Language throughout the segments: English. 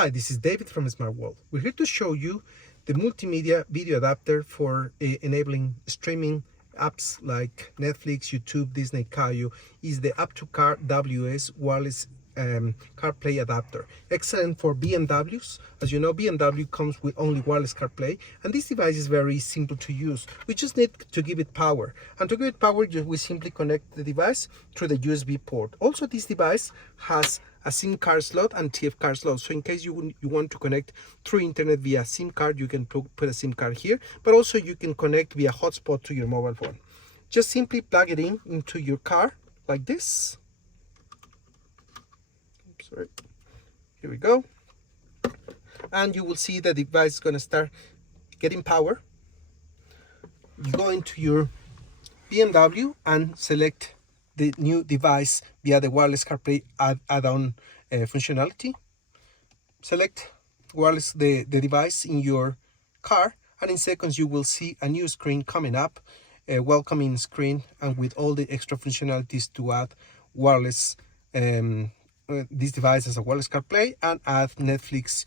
Hi, this is David from Smart World. We're here to show you the multimedia video adapter for enabling streaming apps like Netflix, YouTube, Disney, Caillou. Is the App2Car WS wireless CarPlay adapter. Excellent for BMWs. As you know, BMW comes with only wireless CarPlay, and this device is very simple to use. We just need to give it power, and to give it power, we simply connect the device through the USB port. Also, this device has a SIM card slot and TF card slot, so in case you want to connect through internet via SIM card, you can put a SIM card here, but also you can connect via hotspot to your mobile phone. Just simply plug it into your car like this. Sorry. Here we go, and you will see the device is going to start getting power. You go into your BMW and select the new device via the wireless CarPlay add-on functionality. Select wireless the device in your car, and in seconds you will see a new screen coming up, a welcoming screen, and with all the extra functionalities to add wireless this device as a wireless CarPlay and add Netflix,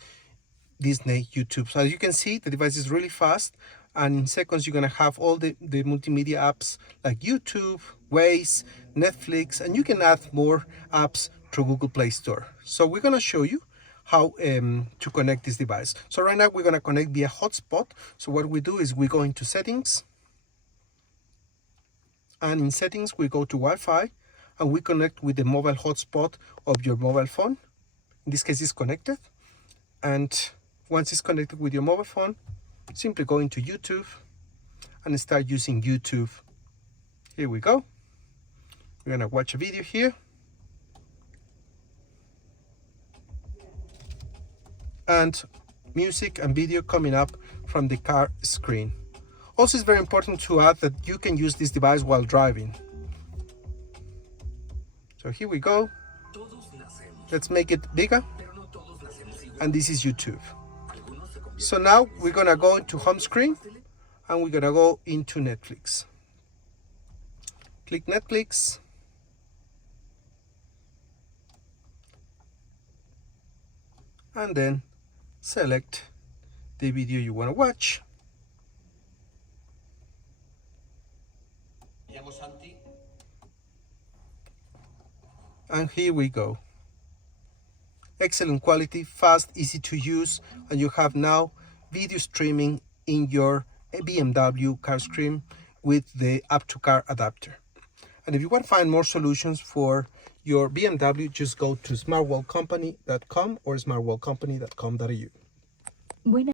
Disney, YouTube. So as you can see, the device is really fast, and in seconds you're going to have all the multimedia apps like YouTube, Waze, Netflix, and you can add more apps through Google Play Store. So we're going to show you how to connect this device. So right now we're going to connect via hotspot. So what we do is we go into settings, and in settings we go to Wi-Fi, and we connect with the mobile hotspot of your mobile phone. In this case, it's connected. And once it's connected with your mobile phone, simply go into YouTube and start using YouTube. Here we go. We're gonna watch a video here. And music and video coming up from the car screen. Also, it's very important to add that you can use this device while driving. So here we go. Let's make it bigger. And this is YouTube. So now we're gonna go into home screen, and we're gonna go into Netflix. Click Netflix. And then select the video you wanna watch. And here we go. Excellent quality, fast, easy to use, and you have now video streaming in your BMW car screen with the App2Car adapter. And if you want to find more solutions for your BMW, just go to smartworldcompany.com or smartworldcompany.com.au.